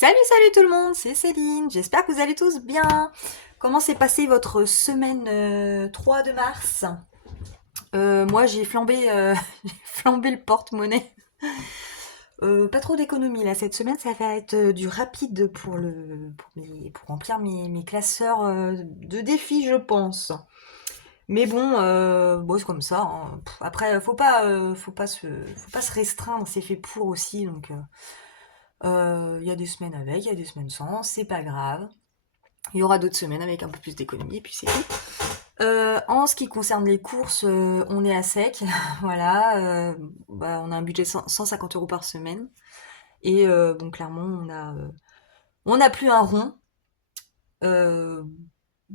Salut tout le monde, c'est Céline, j'espère que vous allez tous bien. Comment s'est passée votre semaine 3 de mars? Moi j'ai flambé, j'ai flambé le porte-monnaie. Pas trop d'économie là cette semaine, ça va être du rapide pour remplir mes classeurs de défis je pense. Mais bon, bon c'est comme ça, hein. Après faut pas se restreindre, c'est fait pour aussi donc il y a des semaines avec, il y a des semaines sans, c'est pas grave. Il y aura d'autres semaines avec un peu plus d'économie, et puis c'est tout. En ce qui concerne les courses, on est à sec. Voilà, bah, on a un budget 150 euros par semaine. Et bon, clairement, on a plus un rond. Euh,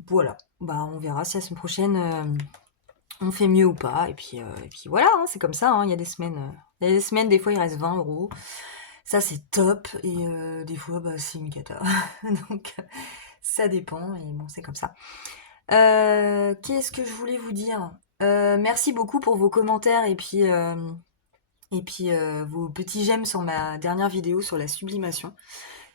voilà, bah, on verra si la semaine prochaine, on fait mieux ou pas. Et puis voilà, hein, c'est comme ça, hein. Il y a des semaines, des fois, il reste 20 euros. Ça, c'est top. Et des fois, bah, c'est une cata. Donc, ça dépend. Et bon, c'est comme ça. Qu'est-ce que je voulais vous dire? Merci beaucoup pour vos commentaires et puis vos petits j'aime sur ma dernière vidéo sur la sublimation.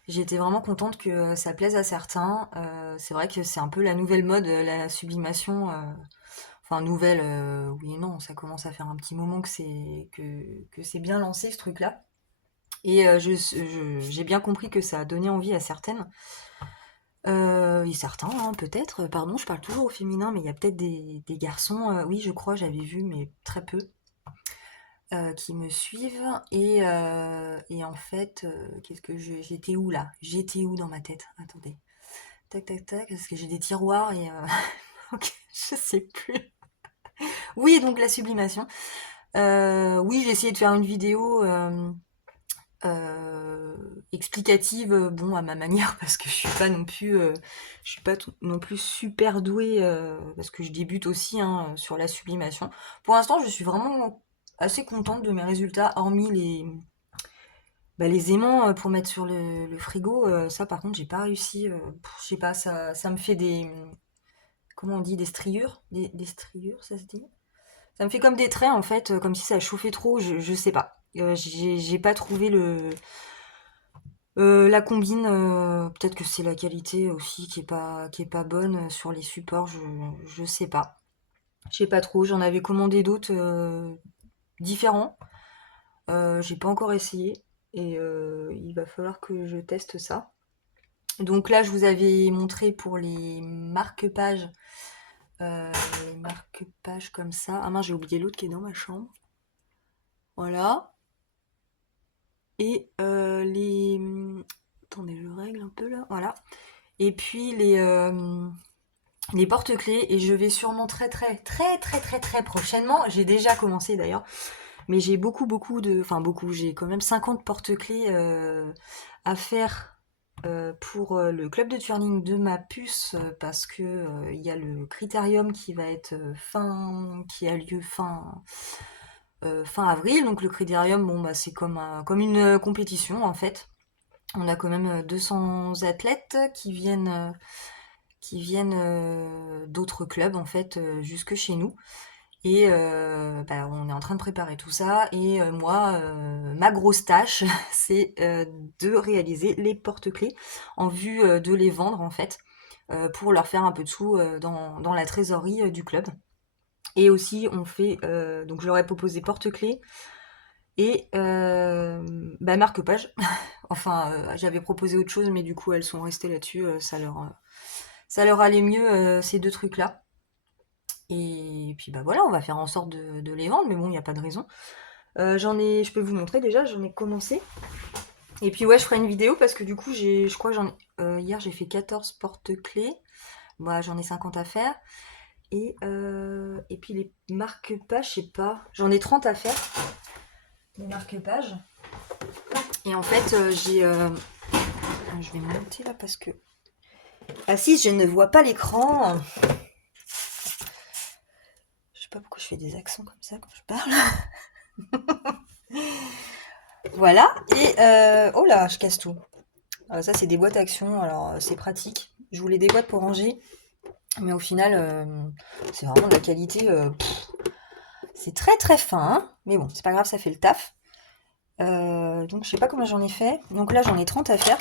J'étais vraiment contente que ça plaise à certains. C'est vrai que c'est un peu la nouvelle mode, la sublimation. Enfin, nouvelle, oui et non, ça commence à faire un petit moment que c'est bien lancé ce truc-là. Et j'ai bien compris que ça a donné envie à certaines. Et certains, hein, peut-être. Pardon, je parle toujours au féminin, mais il y a peut-être des garçons, oui, je crois, j'avais vu, mais très peu, qui me suivent. Et en fait, j'étais où là? J'étais où dans ma tête? Attendez. Tac, tac, tac, parce que j'ai des tiroirs et ok, je sais plus. Oui, donc la sublimation. Oui, j'ai essayé de faire une vidéo explicative, bon, à ma manière, parce que je suis pas non plus super douée, parce que je débute aussi hein, sur la sublimation. Pour l'instant, je suis vraiment assez contente de mes résultats, hormis les aimants pour mettre sur le frigo. Ça, par contre, j'ai pas réussi. Je sais pas, ça me fait comment on dit, des striures, des striures, ça se dit. Ça me fait comme des traits en fait, comme si ça chauffait trop. Je sais pas. J'ai pas trouvé la combine, peut-être que c'est la qualité aussi qui est pas bonne sur les supports, je sais pas. Je sais pas trop, j'en avais commandé d'autres différents. J'ai pas encore essayé et il va falloir que je teste ça. Donc là, je vous avais montré pour les marque-pages comme ça. Ah mince, j'ai oublié l'autre qui est dans ma chambre. Voilà. Et attendez, je règle un peu là. Voilà. Et puis les porte-clés et je vais sûrement très très très très très très prochainement, j'ai déjà commencé d'ailleurs, mais j'ai enfin beaucoup, j'ai quand même 50 porte-clés à faire pour le club de turning de ma puce parce que il y a le critérium qui va être qui a lieu fin avril. Donc le critérium, bon bah c'est comme une compétition en fait. On a quand même 200 athlètes qui viennent d'autres clubs en fait jusque chez nous. Et bah, on est en train de préparer tout ça. Et moi, ma grosse tâche, c'est de réaliser les porte-clés en vue de les vendre en fait, pour leur faire un peu de sous dans la trésorerie du club. Et aussi, donc je leur ai proposé porte-clés et bah, marque-page. Enfin, j'avais proposé autre chose, mais du coup, elles sont restées là-dessus. Ça leur allait mieux ces deux trucs-là. Et puis bah voilà, on va faire en sorte de les vendre, mais bon, il n'y a pas de raison. Je peux vous montrer déjà, j'en ai commencé. Et puis ouais, je ferai une vidéo parce que du coup, je crois que hier j'ai fait 14 porte-clés. Moi, j'en ai 50 à faire. Et puis les marque-pages, je sais pas, j'en ai 30 à faire. Les marque-pages. Et en fait, je vais monter là parce que. Ah si, je ne vois pas l'écran. Je sais pas pourquoi je fais des accents comme ça quand je parle. Voilà. Et oh là, je casse tout. Ça, c'est des boîtes Action. Alors, c'est pratique. Je voulais des boîtes pour ranger. Mais au final, c'est vraiment de la qualité. C'est très très fin. Hein, mais bon, c'est pas grave, ça fait le taf. Donc, je sais pas comment j'en ai fait. Donc là, j'en ai 30 à faire.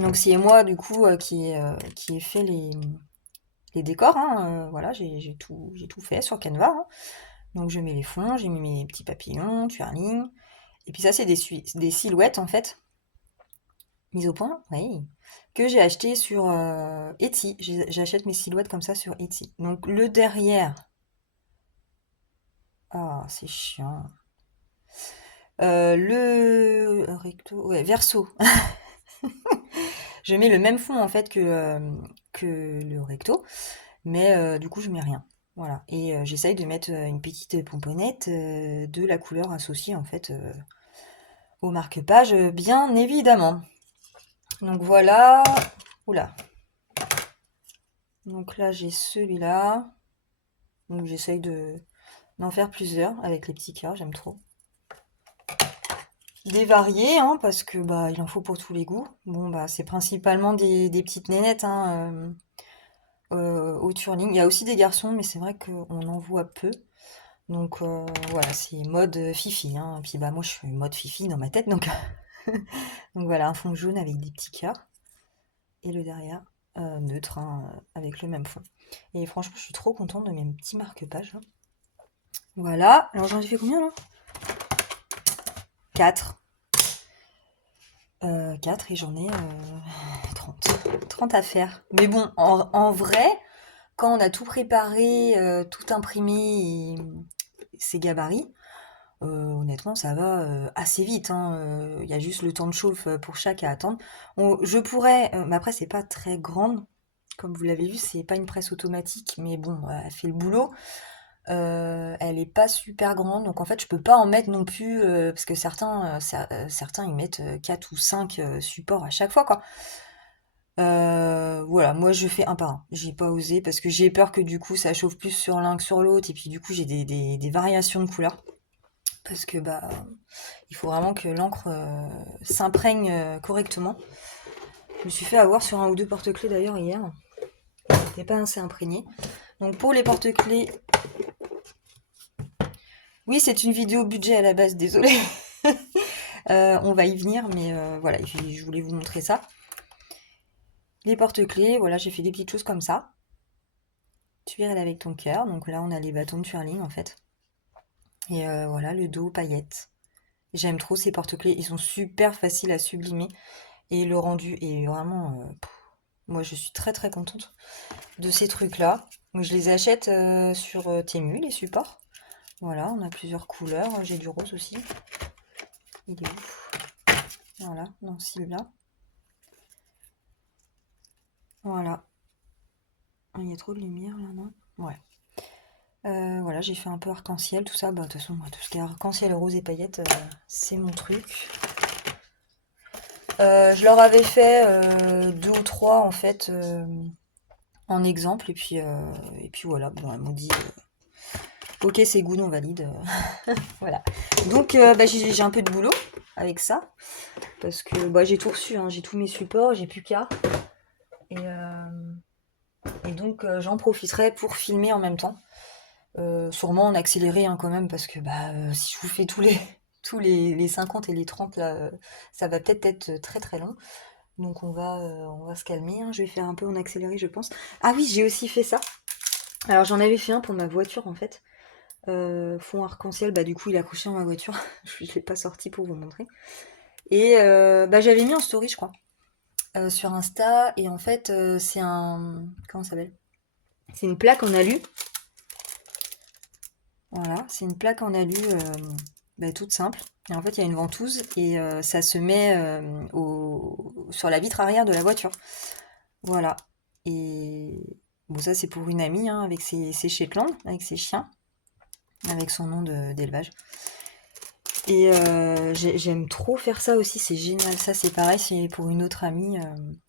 Donc c'est moi du coup qui ai fait les décors, hein, voilà, j'ai tout fait sur Canva, hein. Donc je mets les fonds, j'ai mis mes petits papillons, twirling. Et puis ça c'est des silhouettes en fait, mises au point, oui, que j'ai acheté sur Etsy. J'achète mes silhouettes comme ça sur Etsy. Donc le derrière, ah c'est chiant. Le recto, ouais, verso. Je mets le même fond en fait que le recto, mais du coup je mets rien. Voilà. Et j'essaye de mettre une petite pomponnette de la couleur associée en fait au marque-page, bien évidemment. Donc voilà. Oula. Donc là j'ai celui-là. Donc j'essaye d'en faire plusieurs avec les petits cœurs, j'aime trop. Des variés, hein, parce que bah il en faut pour tous les goûts. Bon bah c'est principalement des petites nénettes, hein, au Turning. Il y a aussi des garçons, mais c'est vrai qu'on en voit peu. Donc voilà, c'est mode fifi, hein. Et puis bah moi je suis mode fifi dans ma tête, donc donc voilà, un fond jaune avec des petits cœurs et le derrière neutre, hein, avec le même fond. Et franchement, je suis trop contente de mes petits marque-pages, là. Voilà. Alors j'en ai fait combien là? 4. 4 et j'en ai 30. 30 à faire. Mais bon, en vrai, quand on a tout préparé, tout imprimé, et ses gabarits, honnêtement, ça va assez vite, hein. Il y a juste le temps de chauffe pour chaque à attendre. Je pourrais, mais après, c'est pas très grande. Comme vous l'avez vu, c'est pas une presse automatique, mais bon, elle fait le boulot. Elle est pas super grande, donc en fait, je peux pas en mettre non plus, parce que certains ils mettent 4 ou 5 supports à chaque fois, quoi. Voilà, moi je fais un par un. J'ai pas osé parce que j'ai peur que du coup ça chauffe plus sur l'un que sur l'autre, et puis du coup j'ai des variations de couleurs. Parce que bah il faut vraiment que l'encre s'imprègne correctement. Je me suis fait avoir sur un ou deux porte-clés d'ailleurs hier. C'était pas assez imprégné. Donc pour les porte-clés, oui c'est une vidéo budget à la base, désolé. On va y venir, mais voilà, je voulais vous montrer ça. Les porte-clés, voilà, j'ai fait des petites choses comme ça. Tu verras avec ton cœur. Donc là on a les bâtons de twirling en fait. Et voilà, le dos paillettes. J'aime trop ces porte-clés, ils sont super faciles à sublimer. Et le rendu est vraiment... moi je suis très très contente de ces trucs-là. Donc je les achète sur Temu, les supports. Voilà, on a plusieurs couleurs. J'ai du rose aussi. Il est où? Voilà, dans celui-là. Voilà. Ah, il y a trop de lumière là, non? Ouais. Voilà, j'ai fait un peu arc-en-ciel, tout ça. Bah, de toute façon, moi, tout ce qui est arc-en-ciel, rose et paillettes, c'est mon truc. Je leur avais fait deux ou trois en fait en exemple, et puis voilà. Bon, elles m'ont dit ok, c'est good, on valide. Voilà. Donc bah, j'ai un peu de boulot avec ça parce que bah, j'ai tout reçu, hein, j'ai tous mes supports, j'ai plus qu'à. Et, euh, et donc j'en profiterai pour filmer en même temps. Sûrement en accéléré, hein, quand même, parce que bah, si je vous fais les 50 et les 30 là, ça va peut-être être très très long. Donc on va se calmer, hein. Je vais faire un peu en accéléré, je pense. Ah oui, j'ai aussi fait ça. Alors j'en avais fait un pour ma voiture en fait. Fond arc-en-ciel, bah du coup il a accroché dans ma voiture. Je l'ai pas sorti pour vous montrer. Et bah j'avais mis en story, je crois, sur Insta. Et en fait, c'est un... Comment ça s'appelle? C'est une plaque en alu. Voilà, c'est une plaque en alu bah, toute simple. Et en fait, il y a une ventouse et ça se met sur la vitre arrière de la voiture. Voilà. Et bon, ça, c'est pour une amie, hein, avec ses Shetland, avec ses chiens, avec son nom d'élevage. Et j'aime trop faire ça aussi, c'est génial. Ça, c'est pareil, c'est pour une autre amie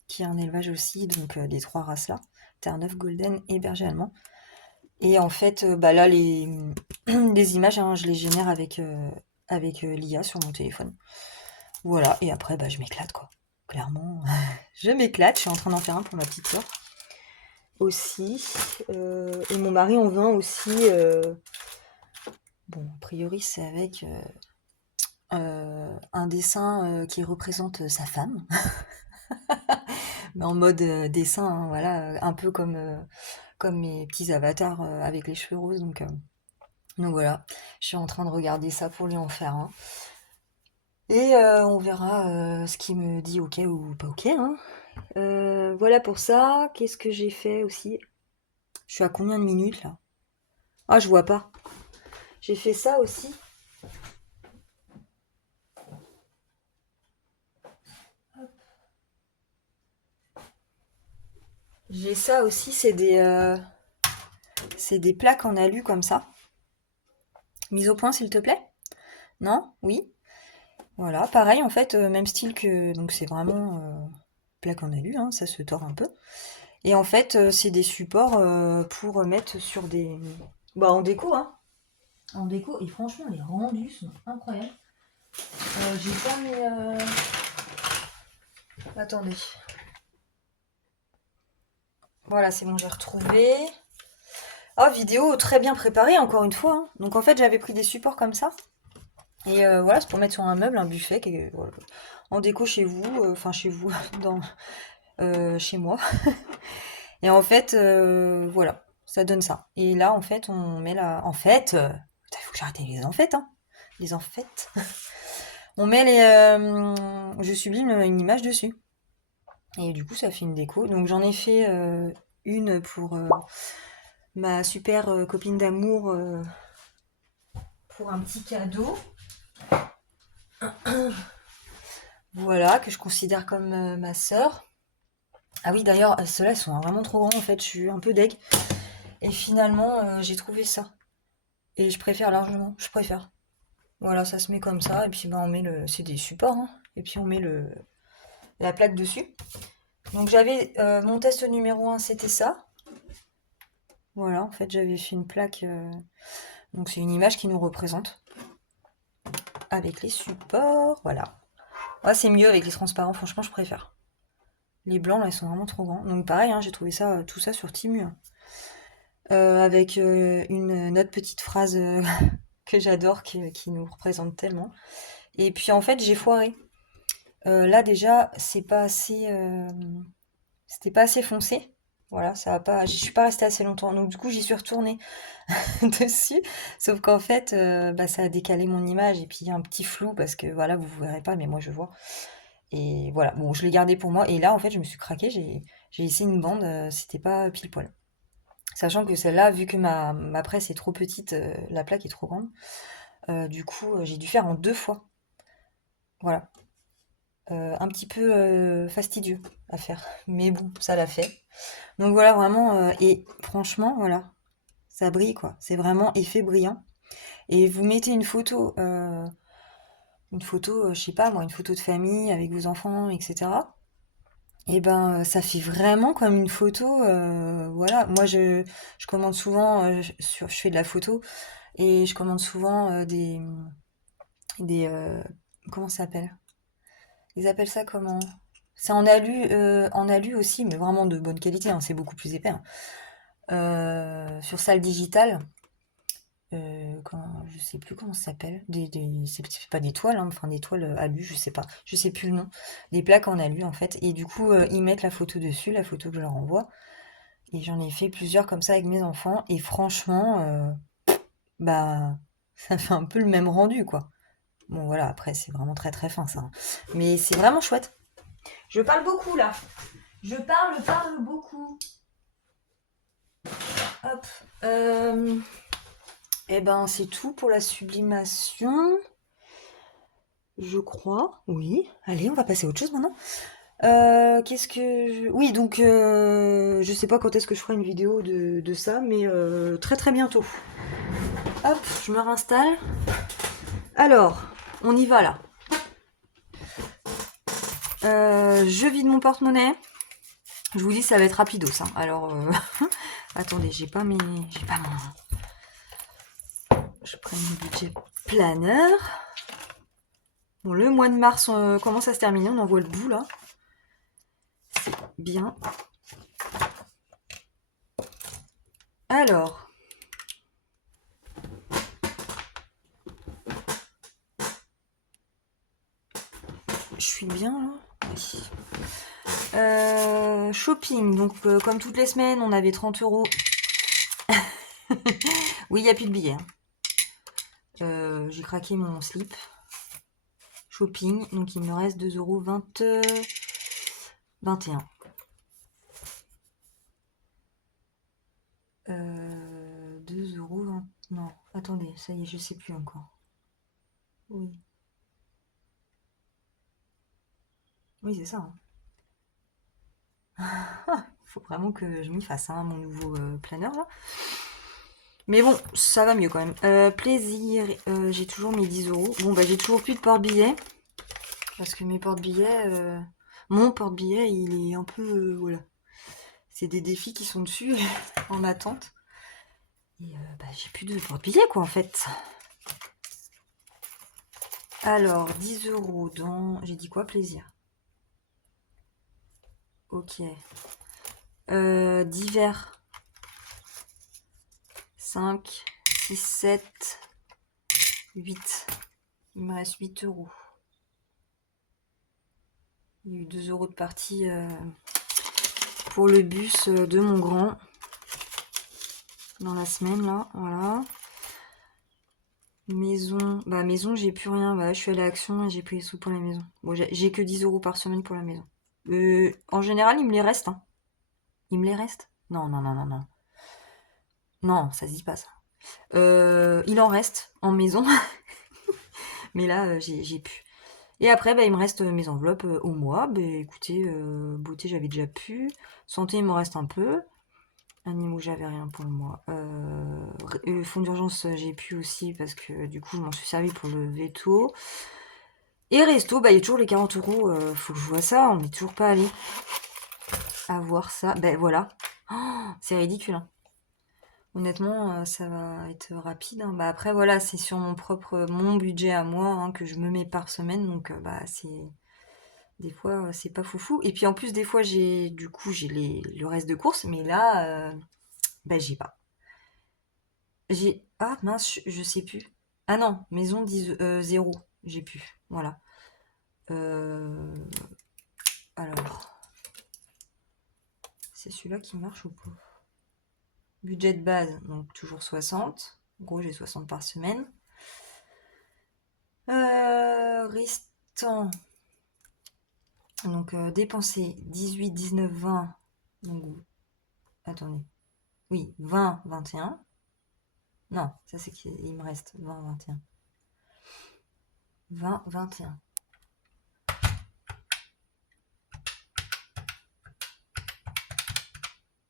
qui a un élevage aussi, donc des trois races là, Terre-Neuve, Golden et Berger Allemand. Et en fait, bah là, les images, hein, je les génère avec l'IA sur mon téléphone. Voilà, et après, bah, je m'éclate, quoi. Clairement, je m'éclate. Je suis en train d'en faire un pour ma petite sœur aussi. Et mon mari en vend aussi. Bon, a priori, c'est avec un dessin qui représente sa femme. mais en mode dessin, hein, voilà, un peu comme mes petits avatars avec les cheveux roses. Donc voilà, je suis en train de regarder ça pour lui en faire un. Et on verra ce qu'il me dit ok ou pas ok, hein. Voilà pour ça. Qu'est-ce que j'ai fait aussi? Je suis à combien de minutes là? Ah, je vois pas. J'ai fait ça aussi. J'ai ça aussi, c'est des plaques en alu comme ça. Mise au point, s'il te plaît? Non? Oui? Voilà, pareil en fait, même style que. Donc c'est vraiment plaque en alu, hein, ça se tord un peu. Et en fait, c'est des supports pour mettre sur des. Bah, en déco, hein. En déco, et franchement, les rendus sont incroyables. J'ai pas mis. Attendez. Voilà, c'est bon, j'ai retrouvé. Ah, vidéo très bien préparée, encore une fois, hein. Donc en fait, j'avais pris des supports comme ça. Et voilà, c'est pour mettre sur un meuble, un buffet, voilà, en déco chez vous, enfin chez vous, dans, chez moi. Et en fait, voilà, ça donne ça. Et là, en fait, on met la. En fait, putain, il faut que j'arrête les en fait, hein. Les en fait. On met les. Je sublime une image dessus. Et du coup, ça fait une déco. Donc j'en ai fait une pour ma super copine d'amour pour un petit cadeau. Voilà, que je considère comme ma sœur. Ah oui, d'ailleurs, ceux-là, ils sont vraiment trop grands en fait. Je suis un peu deg. Et finalement, j'ai trouvé ça. Et je préfère largement. Je préfère. Voilà, ça se met comme ça. Et puis, ben, on met le. C'est des supports, hein. Et puis, on met la plaque dessus. Donc, j'avais. Mon test numéro un, c'était ça. Voilà, en fait, j'avais fait une plaque. Donc, c'est une image qui nous représente. Avec les supports. Voilà. Ouais, c'est mieux avec les transparents. Franchement, je préfère. Les blancs, là, ils sont vraiment trop grands. Donc, pareil, hein, j'ai trouvé ça, tout ça sur Timu, hein. Avec une autre petite phrase que j'adore, qui nous représente tellement. Et puis en fait, j'ai foiré. Là déjà, c'était pas assez foncé. Voilà, ça va pas. Je suis pas restée assez longtemps, donc du coup, j'y suis retournée dessus. Sauf qu'en fait, bah, ça a décalé mon image et puis il y a un petit flou parce que voilà, vous verrez pas, mais moi je vois. Et voilà, bon, je l'ai gardé pour moi. Et là, en fait, je me suis craquée. J'ai laissé une bande. C'était pas pile poil. Sachant que celle-là, vu que ma presse est trop petite, la plaque est trop grande, du coup, j'ai dû faire en 2 fois. Voilà. Un petit peu fastidieux à faire. Mais bon, ça l'a fait. Donc voilà, vraiment, et franchement, voilà, ça brille quoi. C'est vraiment effet brillant. Et vous mettez une photo, je sais pas moi, une photo de famille avec vos enfants, etc. Et ben, ça fait vraiment comme une photo, voilà. Moi, je commande souvent, je fais de la photo et je commande souvent des comment ça s'appelle? Ils appellent ça comment? C'est en alu aussi, mais vraiment de bonne qualité, hein, c'est beaucoup plus épais, hein. Sur salle digitale, je sais plus comment ça s'appelle. C'est pas des toiles, hein, enfin des toiles alu, je sais pas, je sais plus le nom. Des plaques en alu en fait, et du coup ils mettent la photo dessus, la photo que je leur envoie. Et j'en ai fait plusieurs comme ça avec mes enfants, et franchement, bah ça fait un peu le même rendu quoi. Bon voilà, après c'est vraiment très très fin ça, hein. Mais c'est vraiment chouette. Je parle beaucoup là. Je parle beaucoup. Hop. Eh ben c'est tout pour la sublimation. Je crois. Oui. Allez, on va passer à autre chose maintenant. Qu'est-ce que Oui, donc je sais pas quand est-ce que je ferai une vidéo de ça, mais très très bientôt. Hop, je me réinstalle. Alors, on y va là. Je vide mon porte-monnaie. Je vous dis, ça va être rapidos, hein. Alors, attendez, j'ai pas mon. Je prends mon budget planeur. Bon, le mois de mars commence à se terminer, on en voit le bout là. C'est bien. Alors. Je suis bien là. Oui. Shopping, donc comme toutes les semaines, on avait 30 €. Oui, il n'y a plus de billets, hein. J'ai craqué mon slip. Shopping, donc il me reste 2,21 €. 2,20 €. Non, attendez, ça y est, je sais plus encore. Oui, oui, c'est ça, hein. Faut vraiment que je m'y fasse, hein, mon nouveau planeur là. Mais bon, ça va mieux quand même. Plaisir, j'ai toujours mes 10 €. Bon, bah j'ai toujours plus de porte-billets. Parce que mes porte-billets, mon porte-billet, il est un peu, voilà. C'est des défis qui sont dessus, en attente. Et bah j'ai plus de porte-billets quoi en fait. Alors, 10 € dans... J'ai dit quoi? Plaisir. Ok. Divers. 5, 6, 7, 8. Il me reste 8 €. Il y a eu 2 € de partie pour le bus de mon grand dans la semaine là, voilà. Maison, bah maison j'ai plus rien, bah je suis allée à Action et j'ai pris les sous pour la maison. Bon j'ai que 10 € par semaine pour la maison. En général il me les reste, hein. Il me les reste? Non, non, non, non, non. Non, ça se dit pas ça. Il en reste en maison, mais là j'ai plus. Et après, bah, il me reste mes enveloppes au mois. Bah, écoutez, beauté, j'avais déjà pu. Santé, il me reste un peu. Animaux, j'avais rien pour le mois. Fonds d'urgence, j'ai pu aussi parce que du coup, je m'en suis servi pour le veto. Et resto, bah, il y a toujours les 40 €. Faut que je vois ça. On n'est toujours pas allé à voir ça. Ben voilà. Oh, c'est ridicule, hein. Honnêtement, ça va être rapide, hein. Bah, après, voilà, c'est sur mon budget à moi, hein, que je me mets par semaine. Donc, bah, c'est. Des fois, c'est pas foufou. Et puis en plus, des fois, du coup, j'ai le reste de courses, mais là, bah, j'ai pas. Ah mince, je sais plus. Ah non, maison 10, 0, j'ai plus. Voilà. Euh, alors, c'est celui-là qui marche ou pas? Budget de base, donc toujours 60. En gros, j'ai 60 par semaine. Restant. Donc, dépenser 18, 19, 20. Donc, attendez. Oui, 20, 21. Non, ça c'est qu'il me reste 20, 21. 20, 21.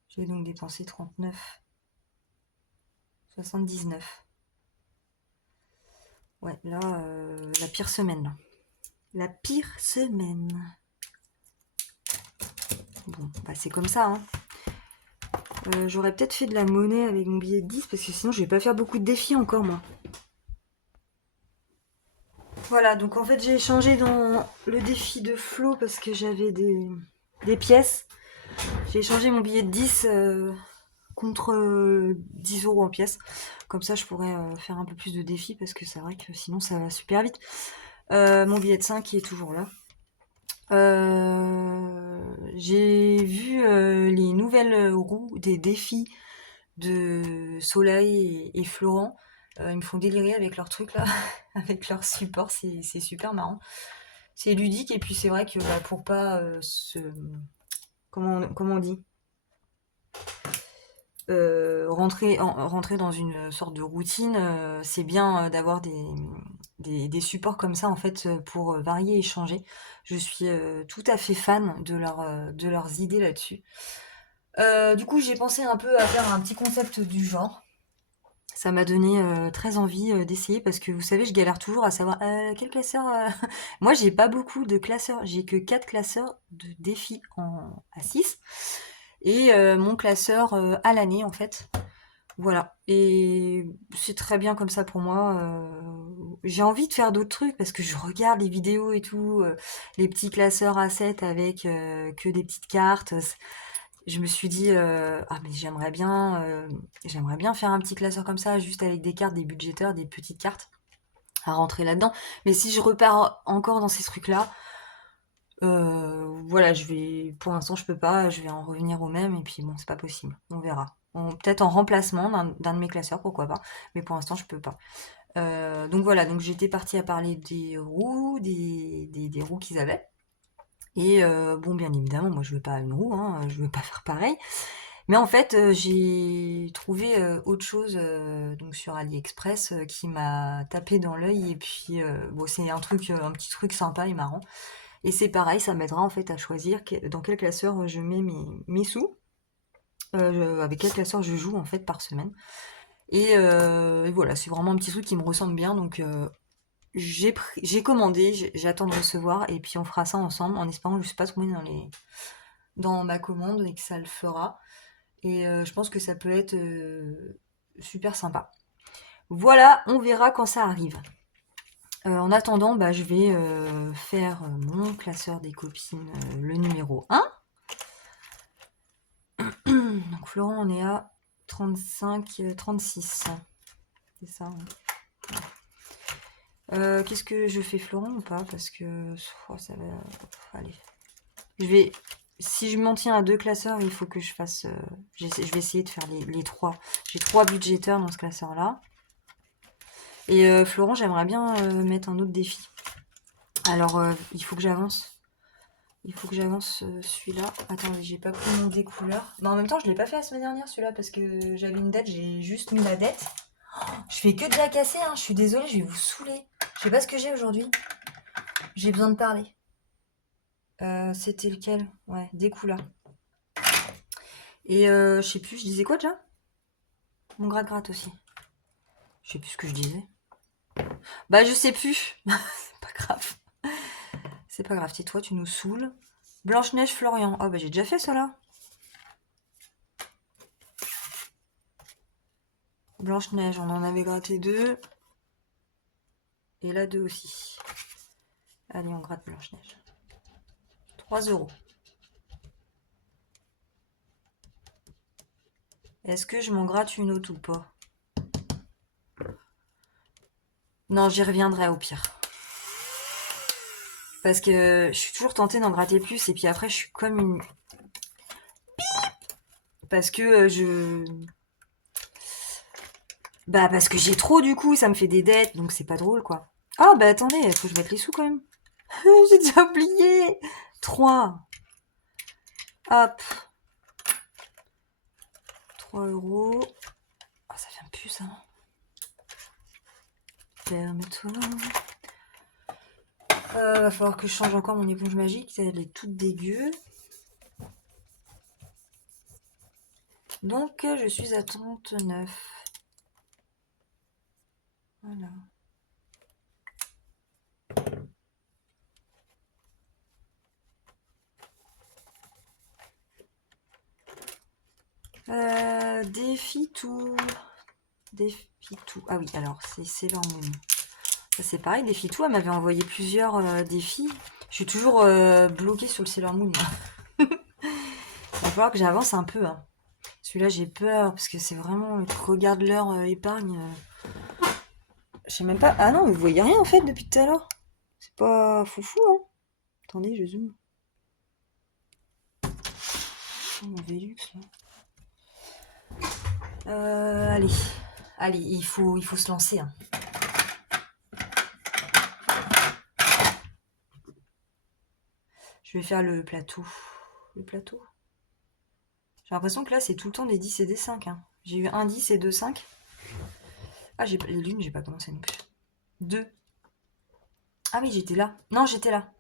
J'ai donc dépensé 39, 79. Ouais, là, la pire semaine. Là. La pire semaine. Bon, bah c'est comme ça, hein. J'aurais peut-être fait de la monnaie avec mon billet de 10 parce que sinon je vais pas faire beaucoup de défis encore, moi. Voilà, donc en fait j'ai échangé dans le défi de Flo parce que j'avais des pièces. J'ai échangé mon billet de 10 contre 10 € en pièces. Comme ça je pourrais faire un peu plus de défis parce que c'est vrai que sinon ça va super vite. Mon billet de 5 est toujours là. J'ai vu les nouvelles roues des défis de Soleil et Florent. Ils me font délirer avec leurs trucs là, avec leur support, c'est super marrant. C'est ludique et puis c'est vrai que bah, pour pas comment on dit, rentrer dans une sorte de routine, c'est bien d'avoir des supports comme ça en fait pour varier et changer. Je suis tout à fait fan de leurs idées là-dessus. Du coup, j'ai pensé un peu à faire un petit concept du genre. Ça m'a donné très envie d'essayer parce que vous savez, je galère toujours à savoir quel classeur. Moi, j'ai pas beaucoup de classeurs. J'ai que 4 classeurs de défis à 6 et mon classeur à l'année en fait. Voilà. Et c'est très bien comme ça pour moi. J'ai envie de faire d'autres trucs parce que je regarde les vidéos et tout, les petits classeurs à 7 avec que des petites cartes. Je me suis dit, ah mais j'aimerais bien faire un petit classeur comme ça, juste avec des cartes, des budgétaires, des petites cartes à rentrer là-dedans. Mais si je repars encore dans ces trucs-là, Voilà, pour l'instant, je peux pas, je vais en revenir au même, et puis bon, c'est pas possible. On verra. Peut-être en remplacement d'un de mes classeurs, pourquoi pas. Mais pour l'instant, je peux pas. Donc voilà, donc j'étais partie à parler des roues, des roues qu'ils avaient. Et bon, bien évidemment, moi je veux pas une roue, hein, je veux pas faire pareil. Mais en fait, j'ai trouvé autre chose donc sur AliExpress qui m'a tapé dans l'œil. Et puis bon, c'est un petit truc sympa et marrant. Et c'est pareil, ça m'aidera en fait à choisir dans quel classeur je mets mes sous, avec quel classeur je joue en fait par semaine. Et voilà, c'est vraiment un petit truc qui me ressemble bien. Donc j'ai commandé, j'attends de recevoir et puis on fera ça ensemble en espérant que je ne suis pas trompée dans ma commande et que ça le fera. Et je pense que ça peut être super sympa. Voilà, on verra quand ça arrive. En attendant, bah, je vais faire mon classeur des copines, le numéro 1. Donc Florent, on est à 35, 36. C'est ça. Hein. Qu'est-ce que je fais Florent ou pas? Parce que ça va. Allez. Si je m'en tiens à 2 classeurs, il faut que je fasse. Je vais essayer de faire les 3. J'ai 3 budgétaires dans ce classeur-là. Et Florent, j'aimerais bien mettre un autre défi. Alors, il faut que j'avance. Il faut que j'avance celui-là. Attendez, j'ai pas pris mon découleur. Mais en même temps, je l'ai pas fait la semaine dernière celui-là parce que j'avais une date, j'ai juste mis la date. Je fais que de la casser, hein. Je suis désolée, je vais vous saouler. Je sais pas ce que j'ai aujourd'hui. J'ai besoin de parler. C'était lequel? Ouais, découleur. Et je sais plus, je disais quoi déjà? Mon gratte-gratte aussi. Je sais plus ce que je disais. Bah, je sais plus. C'est pas grave. C'est pas grave, tais-toi, tu nous saoules. Blanche-Neige Florian. Oh, bah, j'ai déjà fait cela. Blanche-Neige, on en avait gratté 2. Et là, 2 aussi. Allez, on gratte Blanche-Neige. 3 €. Est-ce que je m'en gratte une autre ou pas? Non, j'y reviendrai au pire. Parce que je suis toujours tentée d'en gratter plus. Et puis après, je suis comme une... Parce que Bah, parce que j'ai trop, du coup, ça me fait des dettes. Donc c'est pas drôle, quoi. Ah, bah attendez, il faut que je mette les sous quand même. J'ai déjà oublié. 3. Hop. 3 €. Ah, ça vient plus, ça. Permets-toi. Va falloir que je change encore mon éponge magique. Elle est toute dégueu. Donc, je suis à 39. Voilà. Défi tout. Défi tout. Ah oui, alors, c'est Sailor Moon. Ça, c'est pareil, Défi tout, elle m'avait envoyé plusieurs défis. Je suis toujours bloquée sur le Sailor Moon. Il va falloir que j'avance un peu. Hein. Celui-là, j'ai peur, parce que c'est vraiment... Regarde leur épargne. Je sais même pas... Ah non, vous voyez rien, en fait, depuis tout à l'heure. C'est pas foufou, hein. Attendez, je zoome. Oh, mon Velux, là. Allez. Allez, il faut se lancer. Hein. Je vais faire le plateau. Le plateau. J'ai l'impression que là, c'est tout le temps des 10 et des 5. Hein. J'ai eu un 10 et 2 5. Ah, les lunes, j'ai pas commencé non plus. 2. Ah oui, j'étais là. Non, j'étais là.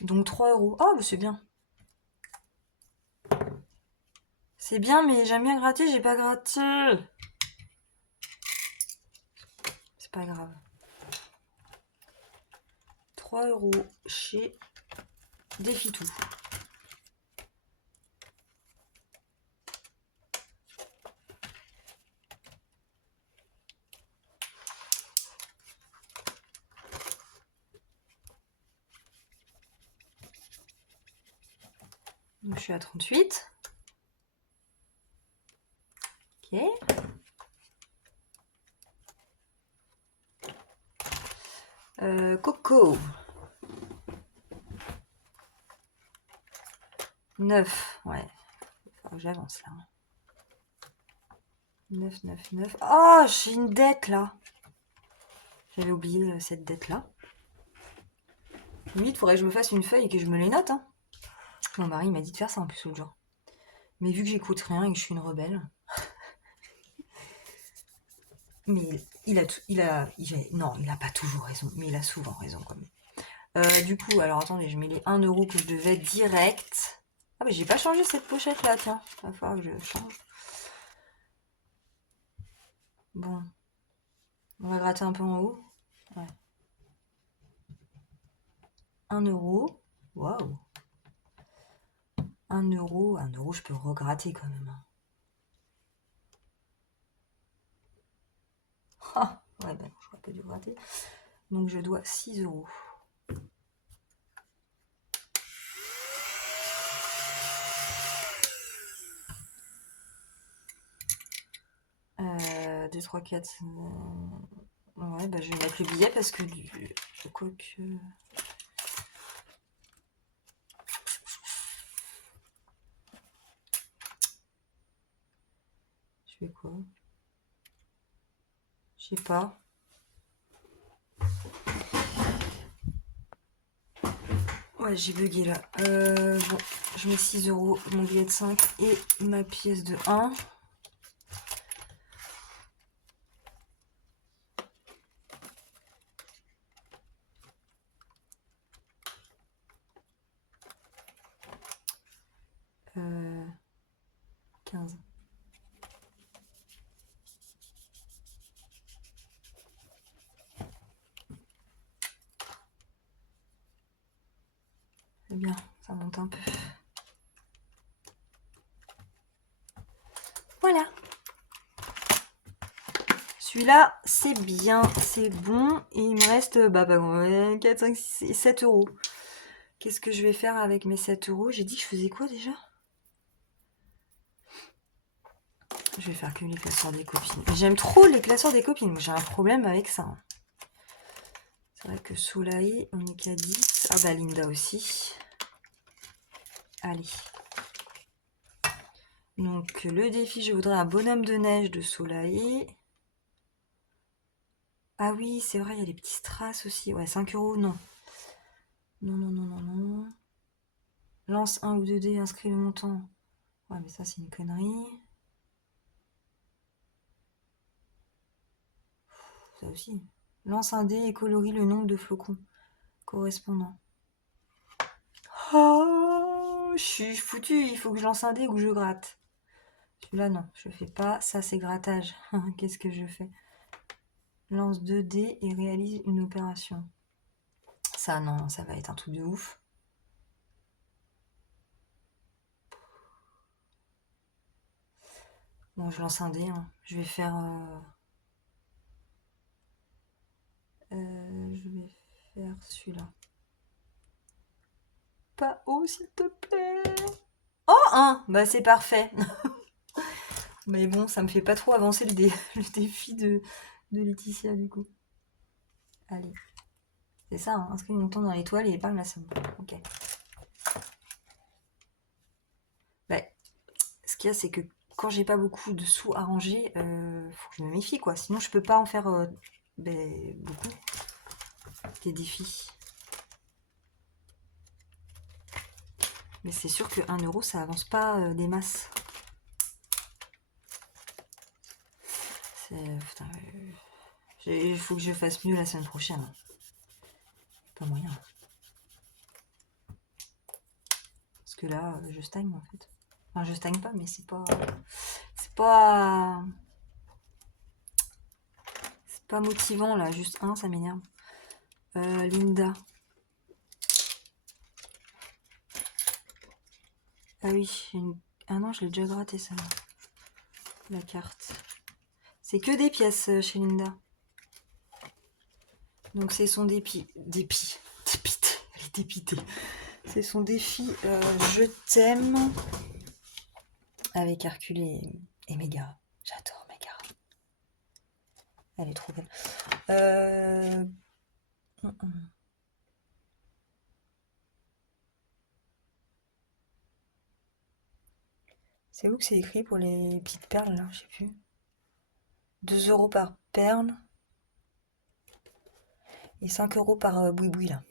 Donc 3 €. Oh, bah c'est bien. C'est bien, mais j'aime bien gratter, j'ai pas gratté. C'est pas grave. 3 € chez Défi-Tout. Donc je suis à 38. Ok. Coco. 9, ouais. Faut que j'avance là. 9, 9, 9. Oh, j'ai une dette là. J'avais oublié cette dette là. Limite, faudrait que je me fasse une feuille et que je me les note. Hein. Mon mari m'a dit de faire ça en plus l'autre jour. Mais vu que j'écoute rien et que je suis une rebelle. Mais non, il a pas toujours raison, mais il a souvent raison quand même. Du coup, alors attendez, je mets les 1 € que je devais direct. Ah, mais j'ai pas changé cette pochette là, tiens. Il va falloir que je change. Bon, on va gratter un peu en haut. Ouais. 1 €. Waouh. 1 €. 1 €, je peux regratter quand même. Ah, ouais, ben, je crois pas dû gratter. Donc je dois 6 €. 2, 3, 4. Ouais, bah je vais mettre le billet parce que quoi que. Je fais quoi? Je sais pas. Ouais, j'ai bugué là. Bon, je mets 6 €, mon billet de 5 et ma pièce de 1. Euh, 15. C'est bien, ça monte un peu. Voilà. Celui-là, c'est bien, c'est bon. Et il me reste 4, 5, 6 et 7 €. Qu'est-ce que je vais faire avec mes 7 €? J'ai dit que je faisais quoi déjà? Je vais faire que les classeurs des copines. J'aime trop les classeurs des copines. J'ai un problème avec ça. C'est vrai que Soleil, on est qu'à 10. Ah bah Linda aussi. Allez. Donc le défi, je voudrais un bonhomme de neige de Soleil. Ah oui, c'est vrai, il y a les petits strass aussi. Ouais, 5 €, non. Non, non, non, non, non. Lance 1 ou 2 dés, inscris le montant. Ouais, mais ça, c'est une connerie. Ça aussi. Lance un dé et colorie le nombre de flocons correspondant. Oh, je suis foutue, il faut que je lance un dé ou que je gratte. Celui-là, non, je fais pas. Ça, c'est grattage. Qu'est-ce que je fais? Lance 2 dés et réalise une opération. Ça, non, ça va être un truc de ouf. Bon, je lance un dé. Hein. Je vais faire... je vais faire celui-là. Pas haut, s'il te plaît. Oh, 1. Bah, c'est parfait. Mais bon, ça me fait pas trop avancer le défi de Laetitia, du coup. Allez. C'est ça, hein. Inscris le montant dans l'étoile et épargne la somme. Ok. Bah, ce qu'il y a, c'est que quand j'ai pas beaucoup de sous à ranger, faut que je me méfie, quoi. Sinon, je peux pas en faire beaucoup. Des défis. Mais c'est sûr que 1 €, ça avance pas des masses. Putain, il faut que je fasse mieux la semaine prochaine. Pas moyen. Parce que là, je stagne en fait. Enfin, je stagne pas, mais c'est pas. C'est pas. C'est pas motivant là. Juste un, ça m'énerve. Linda. Ah oui, ah non, je l'ai déjà gratté ça. La carte. C'est que des pièces chez Linda. Donc c'est son dépit. Dépit. Dépité. Elle est dépitée. C'est son défi Je t'aime avec Hercule et Mégara. J'adore Mégara. Elle est trop belle. Hum, hum. C'est où que c'est écrit pour les petites perles là? Je sais plus. 2 € par perle. Et 5 € par boui-boui là.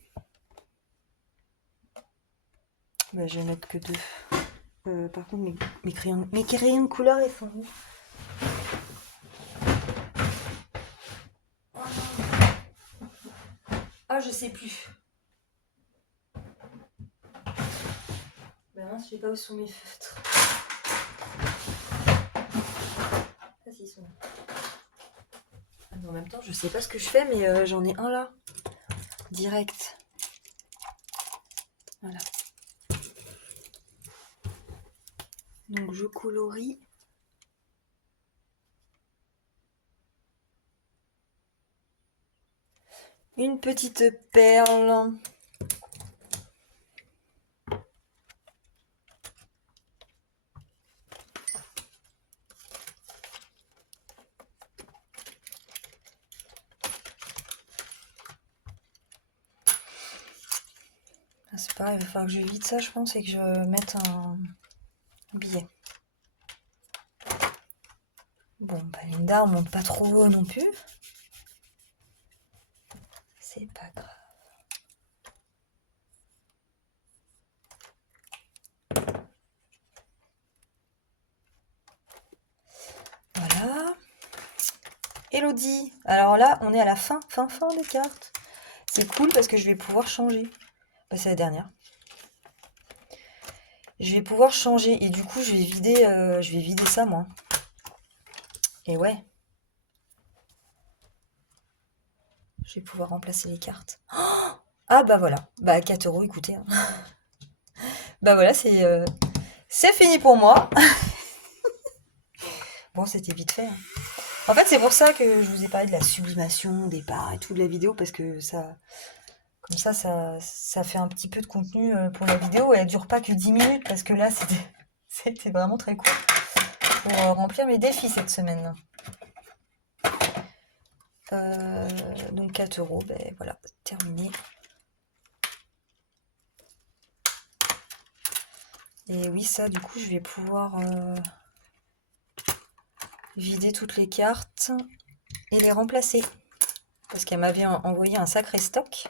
Bah, je vais mettre que 2. Par contre, mes crayons de couleur, ils sont où? Ah, je sais plus. Bah mince, je sais pas où sont mes feutres. Ah si, ils sont là. Ah, mais en même temps, je sais pas ce que je fais, mais j'en ai un là. Direct. Voilà. Donc je colorie. Une petite perle. Ah, c'est pareil, il va falloir que je vide ça, je pense, et que je mette un billet. Bon, bah Linda, on monte pas trop haut non plus. C'est pas grave. Voilà. Elodie. Alors là, on est à la fin des cartes. C'est cool parce que je vais pouvoir changer. Bah, c'est la dernière. Je vais pouvoir changer et du coup, je vais vider ça, moi. Et ouais. Je vais pouvoir remplacer les cartes. Ah bah voilà. Bah 4 €, écoutez, hein. Bah voilà, c'est fini pour moi. Bon, c'était vite fait, hein. En fait, c'est pour ça que je vous ai parlé de la sublimation, des parts et tout de la vidéo, parce que ça, comme ça fait un petit peu de contenu pour la vidéo et elle dure pas que 10 minutes, parce que là, c'était vraiment très cool pour remplir mes défis cette semaine. Donc 4 €, ben voilà, terminé. Et oui, ça, du coup, je vais pouvoir vider toutes les cartes et les remplacer. Parce qu'elle m'avait envoyé un sacré stock.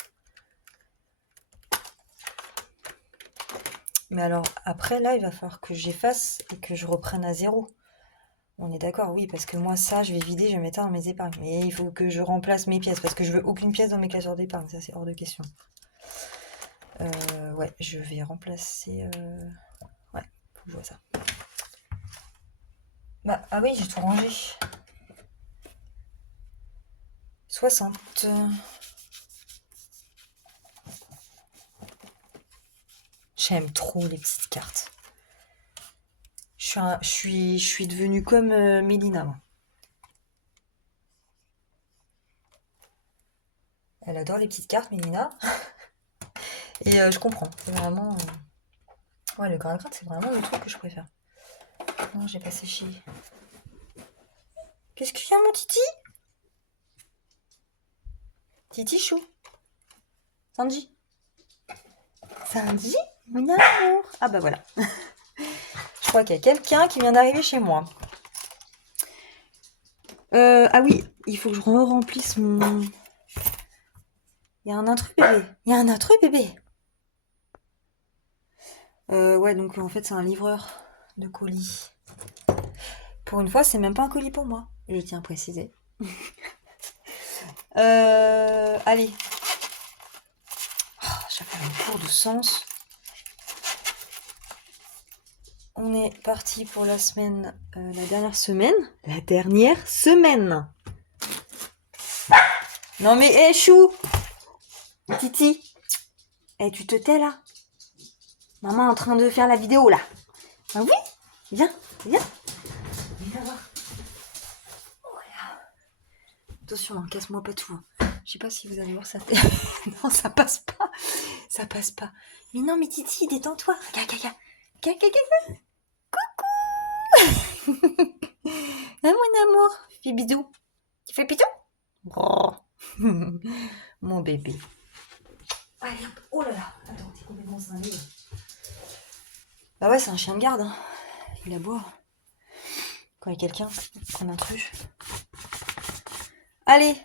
Mais alors, après, là, il va falloir que j'efface et que je reprenne à 0. On est d'accord, oui, parce que moi, ça, je vais vider, je vais mettre ça dans mes épargnes. Mais il faut que je remplace mes pièces, parce que je veux aucune pièce dans mes classeurs d'épargne. Ça, c'est hors de question. Ouais, je vais remplacer... Ouais, faut que je vois ça. Bah, ah oui, j'ai tout rangé. 60. J'aime trop les petites cartes. Je suis devenue comme Mélina, moi. Elle adore les petites cartes, Mélina. Et je comprends. C'est vraiment... Ouais, le grain c'est vraiment le truc que je préfère. Non, j'ai pas séché. Qu'est-ce qu'il y a, mon Titi? Titi chou. Sanji. Sanji, mon amour. Ah bah voilà. Je crois qu'il y a quelqu'un qui vient d'arriver chez moi. Ah oui, il faut que je remplisse mon... Il y a un intrus bébé. Il y a un intrus bébé. Ouais, donc en fait c'est un livreur de colis. Pour une fois, c'est même pas un colis pour moi. Je tiens à préciser. Allez. Oh, j'avais un cours de sens. On est parti pour la semaine, la dernière semaine. La dernière semaine. Non mais, hé, chou, Titi, tu te tais là. Maman est en train de faire la vidéo là. Ah oui, viens. Viens voir. Voilà. Attention, hein, casse-moi pas tout. Hein. Je sais pas si vous allez voir ça. Non, ça passe pas. Ça passe pas. Mais non, mais Titi, détends-toi. Caca. Coucou. Ah, mon amour. Fais bisous. Tu fais bisous? Oh. Mon bébé. Allez, oh là là. Attends, t'es complètement cinglé. Bah ouais, c'est un chien de garde. Hein. Il aboie. Quand il y a quelqu'un, qu'on intruse. Allez!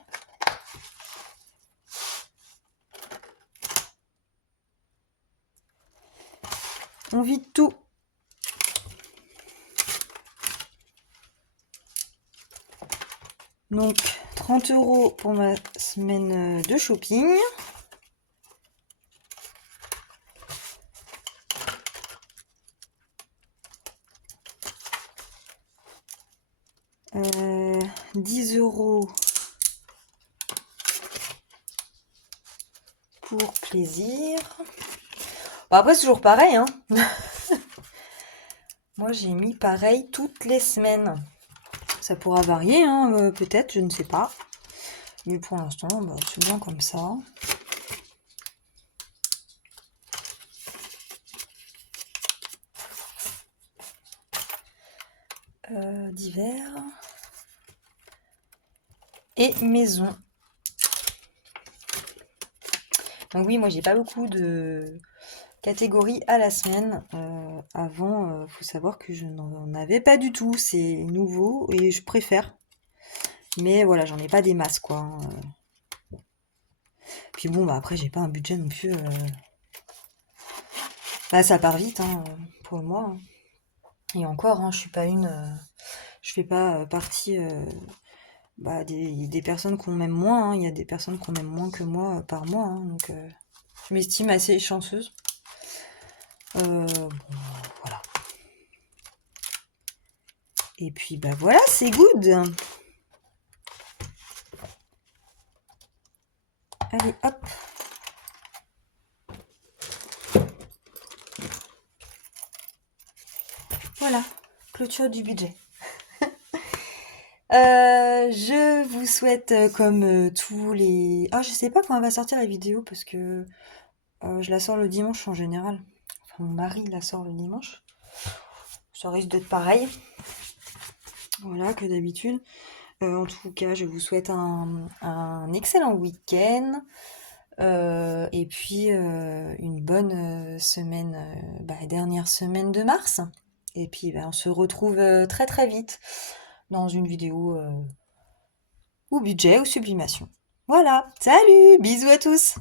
On vide tout. Donc, 30 € pour ma semaine de shopping. Euh, 10 € pour plaisir. Bon, après, c'est toujours pareil, hein. Moi, j'ai mis pareil toutes les semaines. Ça pourra varier, hein, peut-être, je ne sais pas. Mais pour l'instant, bah, c'est bien comme ça. Divers. Et maison. Donc oui, moi j'ai pas beaucoup de catégories à la semaine. Avant, faut savoir que je n'en avais pas du tout. C'est nouveau et je préfère. Mais voilà, j'en ai pas des masses quoi, hein. Puis bon, bah après j'ai pas un budget non plus. Bah, ça part vite hein, pour moi, hein. Et encore, hein, je suis pas je fais pas partie bah, des personnes qu'on m'aime moins, hein. Il y a des personnes qu'on aime moins que moi par mois, hein. Donc je m'estime assez chanceuse. Bon, voilà. Et puis bah voilà, c'est good. Allez, hop. Voilà, clôture du budget. Je vous souhaite comme tous les... Ah, je sais pas quand elle va sortir la vidéo parce que je la sors le dimanche en général. Enfin, mon mari la sort le dimanche. Ça risque d'être pareil. Voilà, que d'habitude. En tout cas, je vous souhaite un excellent week-end. Et puis une bonne semaine, dernière semaine de mars. Et puis on se retrouve très très vite dans une vidéo ou budget ou sublimation. Voilà, salut, bisous à tous.